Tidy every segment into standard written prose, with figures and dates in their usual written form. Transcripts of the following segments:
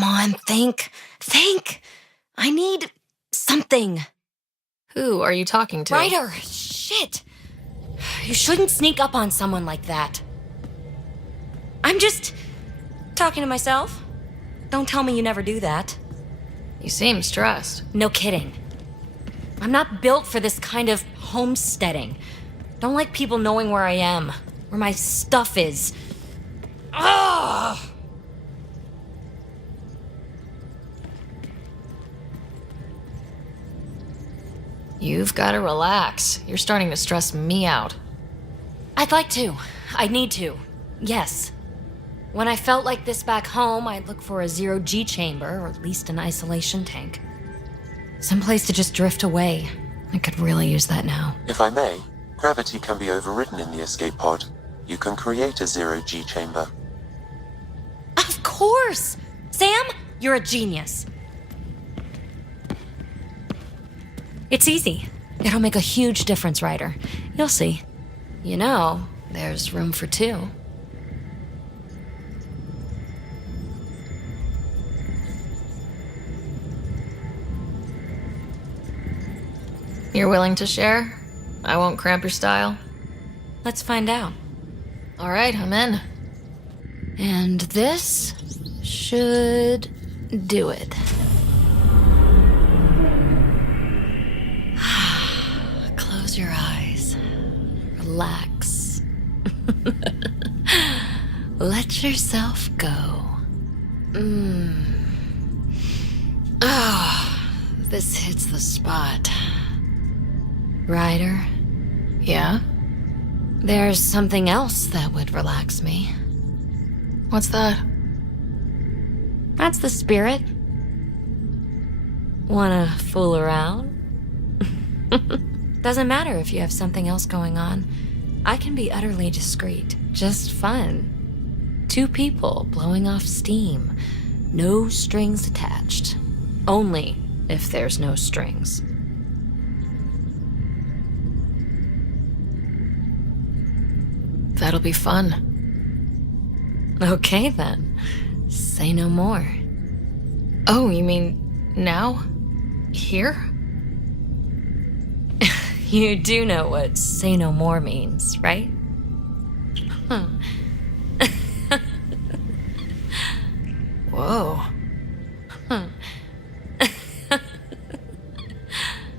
Come on, think. Think! I need something. Who are you talking to? Ryder! Shit! You shouldn't sneak up on someone like that. I'm just talking to myself. Don't tell me you never do that. You seem stressed. No kidding. I'm not built for this kind of homesteading. Don't like people knowing where I am, where my stuff is. Ugh! You've got to relax. You're starting to stress me out. I'd like to. I need to. Yes. When I felt like this back home, I'd look for a ZeroG chamber, or at least an isolation tank. Someplace to just drift away. I could really use that now. If I may, gravity can be overridden in the escape pod. You can create a ZeroG chamber. Of course! Sam, you're a genius. It's easy. It'll make a huge difference, Ryder. You'll see. You know, there's room for two. You're willing to share? I won't cramp your style. Let's find out. All right, I'm in. And this should do it. Close your eyes. Relax. Let yourself go. Oh, this hits the spot. Ryder? Yeah? There's something else that would relax me. What's that? That's the spirit. Wanna fool around? Doesn't matter if you have something else going on. I can be utterly discreet. Just fun. Two people blowing off steam. No strings attached. Only if there's no strings. That'll be fun. Okay then. Say no more. Oh, you mean now? Here? You do know what say no more means, right? Huh. Whoa. Huh.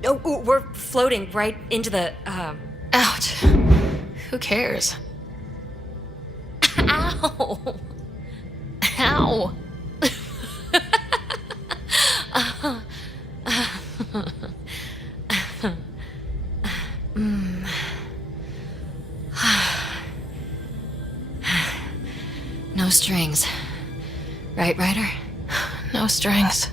Oh, we're floating right into the, Ouch. Who cares? Ow! Ow. No strings. Right, Ryder? No strings.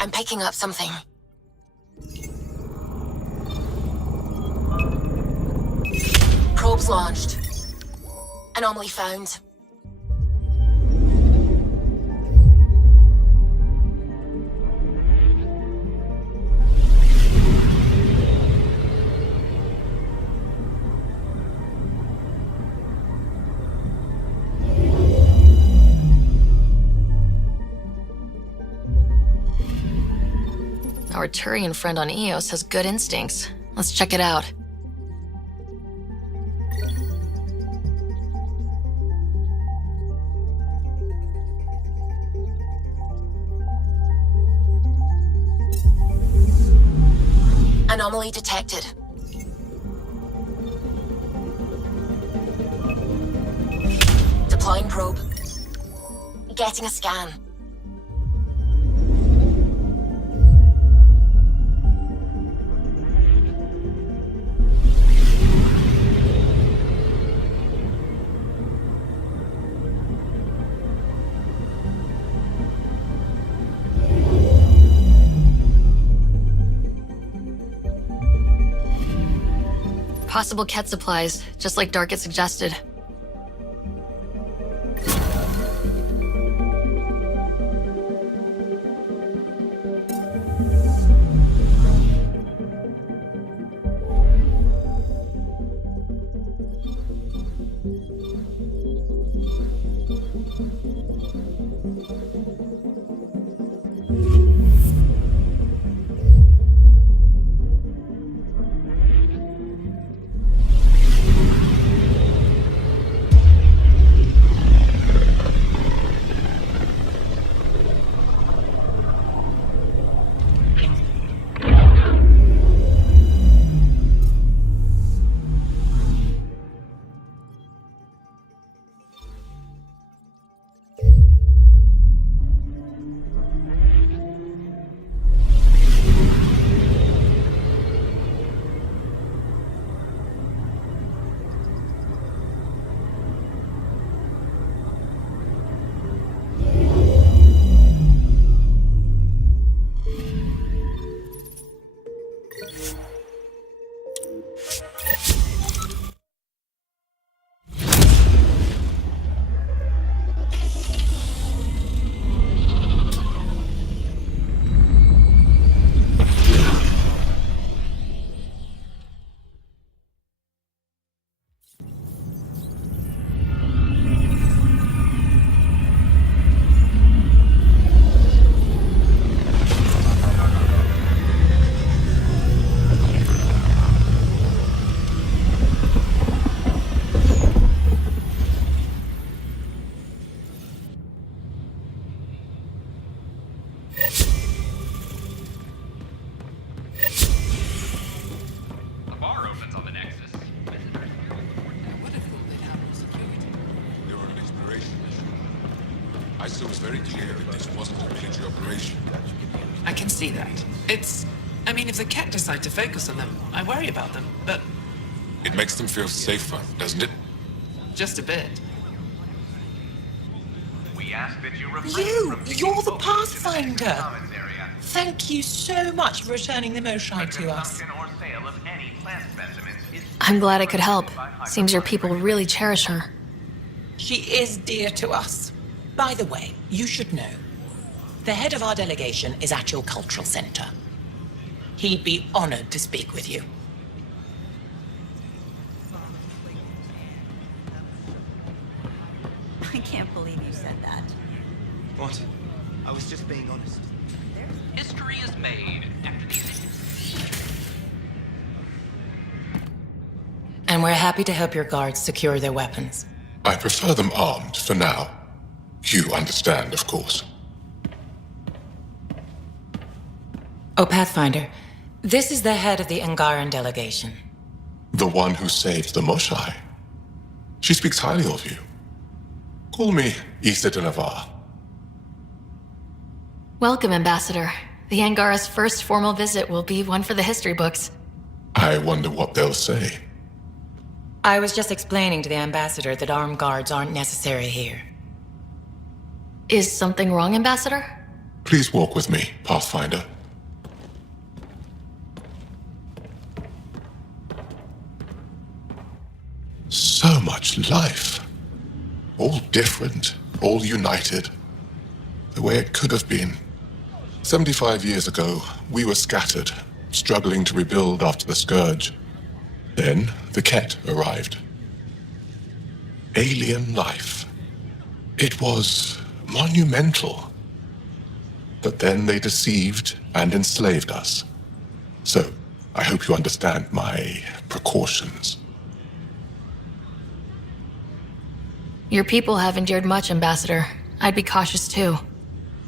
I'm picking up something. Probes launched. Anomaly found. Our Turian friend on Eos has good instincts. Let's check it out. Anomaly detected. Deploying probe. Getting a scan. Possible Ket supplies, just like Dark had suggested. The bar opens on the Nexus. They were on an exploration mission. I saw it was very clear that this wasn't a military operation. I can see that. I mean, if the Ket decide to focus on them, I worry about them, but It makes them feel safer, doesn't it? just a bit. We ask that you You're the Pathfinder. Thank you so much for returning the Moshai to us. I'm glad I could help. Seems your people really cherish her. She is dear to us. By the way, you should know. The head of our delegation is at your cultural center. He'd be honored to speak with you. I can't believe you said that. What? I was just being honest. History is made after these. And we're happy to help your guards secure their weapons. I prefer them armed for now. You understand, of course. Oh, Pathfinder, this is the head of the Angaran delegation. The one who saved the Moshai. She speaks highly of you. Call me Issa de Navarre. Welcome, Ambassador. The Angara's first formal visit will be one for the history books. I wonder what they'll say. I was just explaining to the ambassador that armed guards aren't necessary here. Is something wrong, Ambassador? Please walk with me, Pathfinder. So much life. All different, all united. The way it could have been. 75 years ago, we were scattered, struggling to rebuild after the Scourge. Then, the Ket arrived. Alien life. It was monumental. But then they deceived and enslaved us. So, I hope you understand my precautions. Your people have endured much, Ambassador. I'd be cautious too.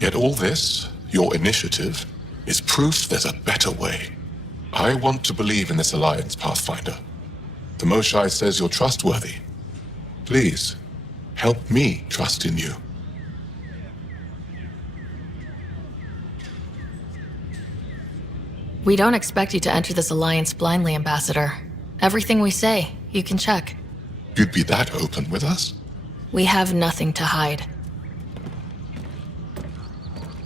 Yet all this, your initiative, is proof there's a better way. I want to believe in this alliance, Pathfinder. The Moshae says you're trustworthy. Please, help me trust in you. We don't expect you to enter this alliance blindly, Ambassador. Everything we say, you can check. You'd be that open with us? We have nothing to hide.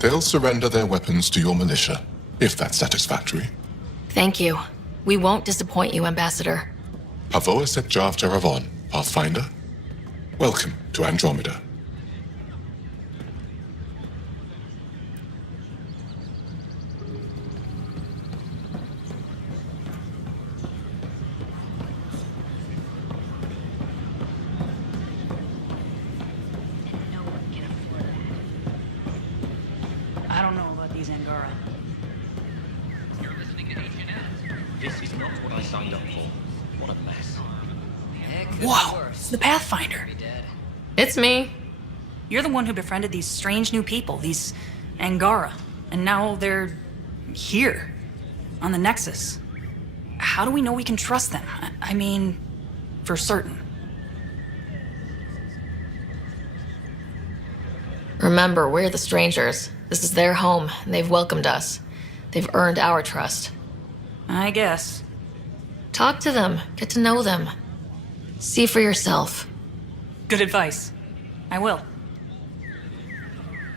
They'll surrender their weapons to your militia, if that's satisfactory. Thank you. We won't disappoint you, Ambassador. Pavoa set Jav Jaravon, Pathfinder. Welcome to Andromeda. I don't know about these Angara. You're listening to H&M. This is not what I signed up for. What a mess. Whoa! It's the Pathfinder. It's me. You're the one who befriended these strange new people, these Angara. And now they're here. On the Nexus. How do we know we can trust them? I mean, for certain. Remember, we're the strangers. This is their home, and they've welcomed us. They've earned our trust. I guess. Talk to them. Get to know them. See for yourself. Good advice. I will.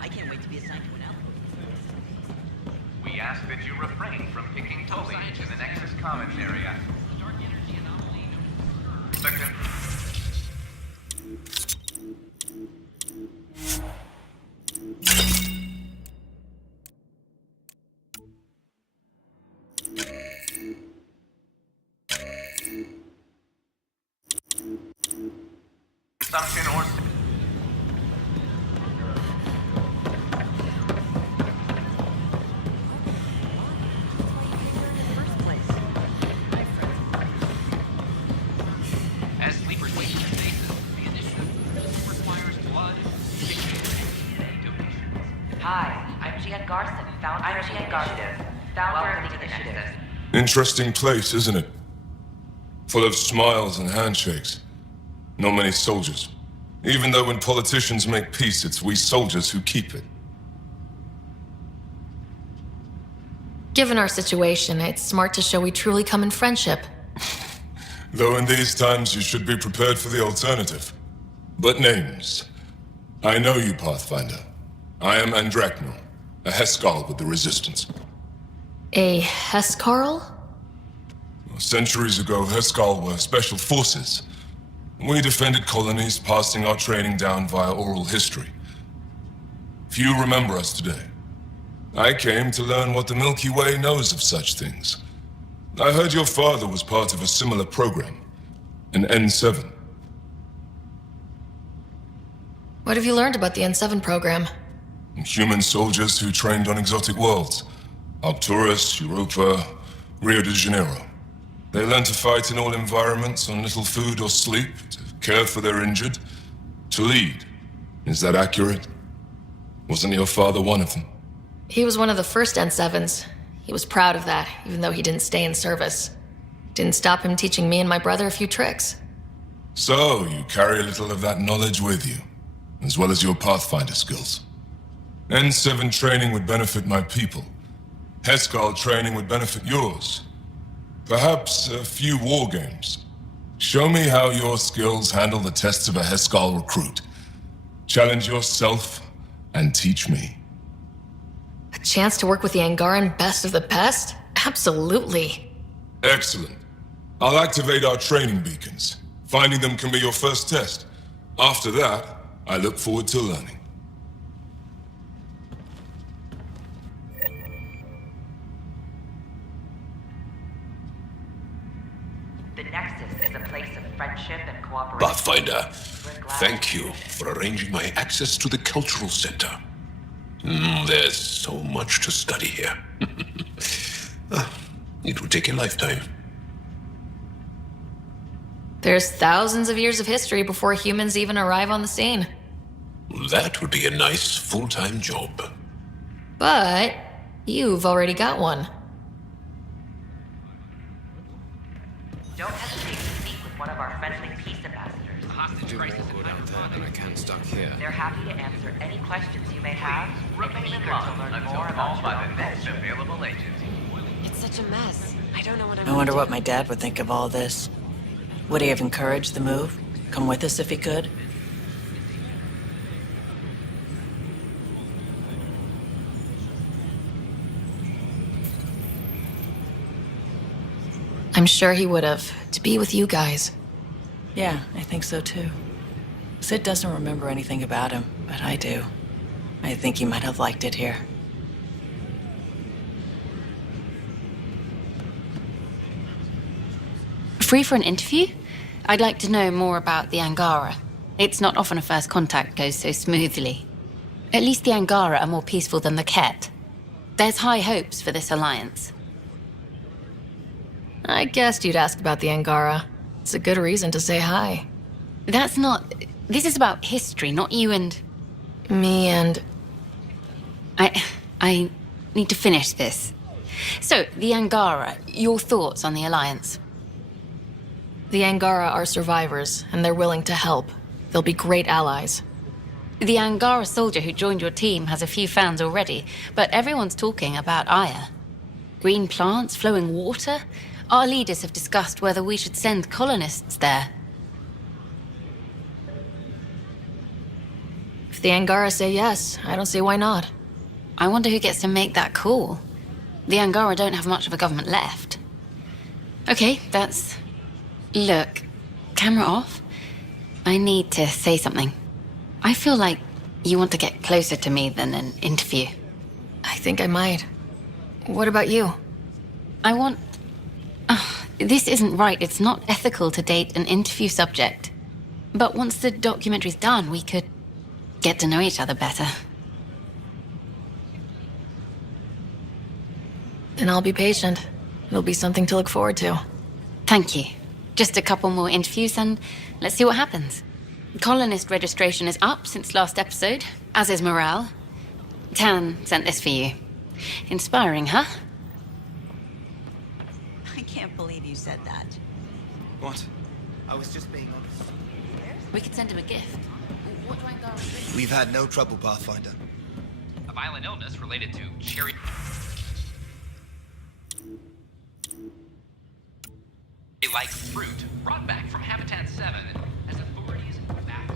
I can't wait to be assigned to an outpost. We ask that you refrain from picking foliage in the Nexus Commons area. Dark energy anomaly. Second. Consumption or as sleepers wait in their spaces, the initiative requires blood, tissue, and DNA donations. Hi, I'm Gian Garson, founder of the initiative. Welcome to the Nexus. Interesting place, isn't it? Full of smiles and handshakes. Not many soldiers. Even though when politicians make peace, it's we soldiers who keep it. Given our situation, it's smart to show we truly come in friendship. Though in these times you should be prepared for the alternative. But names. I know you, Pathfinder. I am Andraknor, a Heskal with the Resistance. A Hescarl? Centuries ago, Heskal were special forces. We defended colonies, passing our training down via oral history. Few remember us today. I came to learn what the Milky Way knows of such things. I heard your father was part of a similar program, an N7. What have you learned about the N7 program? Human soldiers who trained on exotic worlds. Arcturus, Europa, Rio de Janeiro. They learn to fight in all environments on little food or sleep, to care for their injured, to lead. Is that accurate? Wasn't your father one of them? He was one of the first N7s. He was proud of that, even though he didn't stay in service. Didn't stop him teaching me and my brother a few tricks. So, you carry a little of that knowledge with you, as well as your Pathfinder skills. N7 training would benefit my people. Heskal training would benefit yours. Perhaps a few war games. Show me how your skills handle the tests of a Heskal recruit. Challenge yourself and teach me. A chance to work with the Angaran best of the best? Absolutely. Excellent. I'll activate our training beacons. Finding them can be your first test. After that, I look forward to learning. The Nexus is a place of friendship and cooperation. Pathfinder, thank you for arranging my access to the cultural center. There's so much to study here. It will take a lifetime. There's thousands of years of history before humans even arrive on the scene. That would be a nice full-time job. But you've already got one. Don't hesitate to speak with one of our friendly peace ambassadors. Do more good out there than I can stuck here. They're happy to answer any questions you may have and Remain eager in to line learn until more called about by your the own next culture. available agent. It's such a mess. I don't know what I wonder what my dad would think of all this. Would he have encouraged the move? Come with us if he could? I'm sure he would have, to be with you guys. Yeah, I think so too. Sid doesn't remember anything about him, but I do. I think he might have liked it here. Free for an interview? I'd like to know more about the Angara. It's not often a first contact goes so smoothly. At least the Angara are more peaceful than the Ket. There's high hopes for this alliance. I guessed you'd ask about the Angara. It's a good reason to say hi. That's not... This is about history, not you and... Me and... I need to finish this. So, the Angara, your thoughts on the alliance? The Angara are survivors, and they're willing to help. They'll be great allies. The Angara soldier who joined your team has a few fans already, but everyone's talking about Aya. Green plants, flowing water? Our leaders have discussed whether we should send colonists there. If the Angara say yes, I don't see why not. I wonder who gets to make that call. The Angara don't have much of a government left. Okay, that's... Look, camera off. I need to say something. I feel like you want to get closer to me than an interview. I think I might. What about you? I want... this isn't right. It's not ethical to date an interview subject. But once the documentary's done, we could get to know each other better. Then I'll be patient. It'll be something to look forward to. Thank you. Just a couple more interviews and let's see what happens. Colonist registration is up since last episode, as is morale. Tan sent this for you. Inspiring, huh? I can't believe you said that. What? I was just being honest. We could send him a gift. What do I go with? We've had no trouble, Pathfinder. A violent illness related to cherry... like fruit brought back from Habitat 7 as authorities back.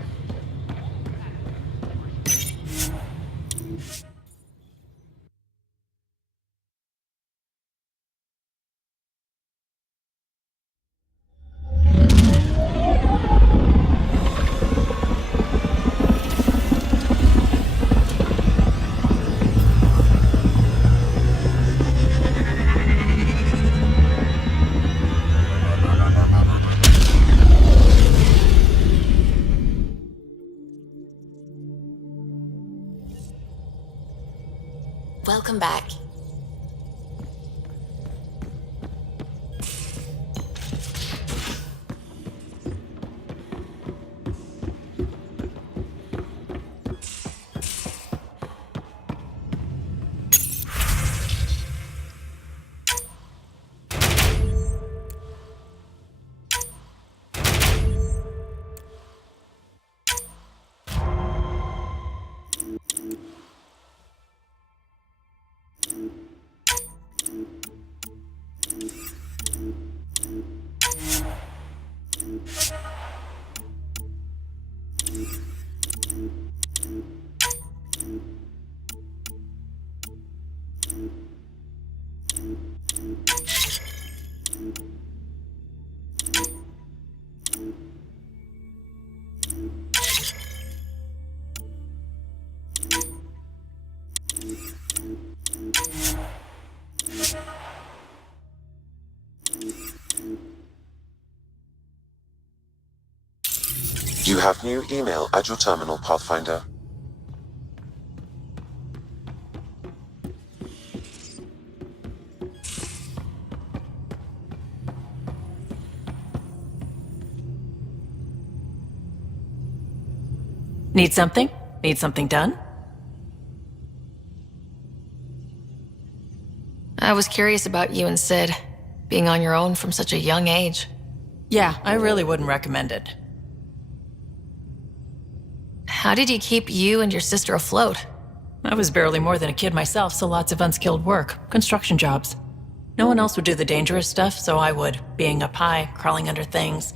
Welcome back. You have new email at your terminal, Pathfinder. Need something? Need something done? I was curious about you and Sid, being on your own from such a young age. Yeah, I really wouldn't recommend it. How did he keep you and your sister afloat? I was barely more than a kid myself, so lots of unskilled work, construction jobs. No one else would do the dangerous stuff, so I would, being up high, crawling under things.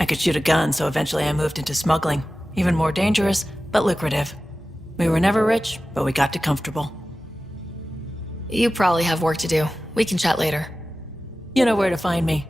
I could shoot a gun, so eventually I moved into smuggling. Even more dangerous, but lucrative. We were never rich, but we got too comfortable. You probably have work to do. We can chat later. You know where to find me.